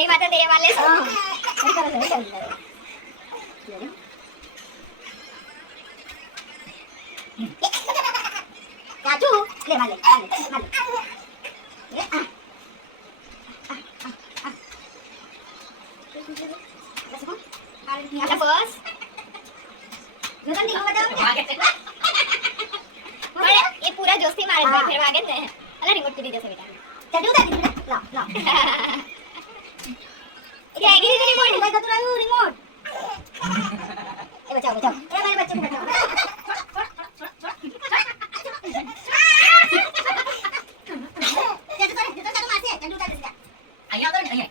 नहीं माता तेरे वाले सॉन्ग चाचू ले माले ये अच्छा फर्स्ट जोतन देखो बताओ मुझे ये पूरा जोस्ती मारे दे फिर आगे ने अरे रिमोट पे दे जैसे बेटा चलो दादी ला ला ये आगे दे रिमोट ले तो रहा रिमोट ए बचाओ बचाओ ए मेरे बच्चे को बचाओ जैसे मार से चलो दादी से आया तो आया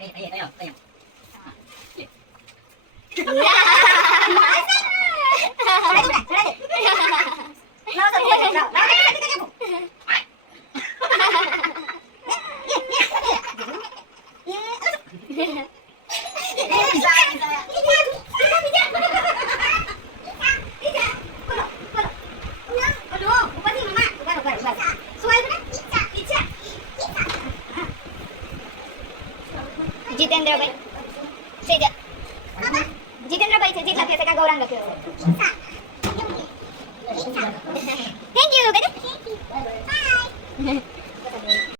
जितेंद्र भाई से जितेंद्र भाई से जीत लखे से का गौरांग लखे थैंक यू बेटा बाय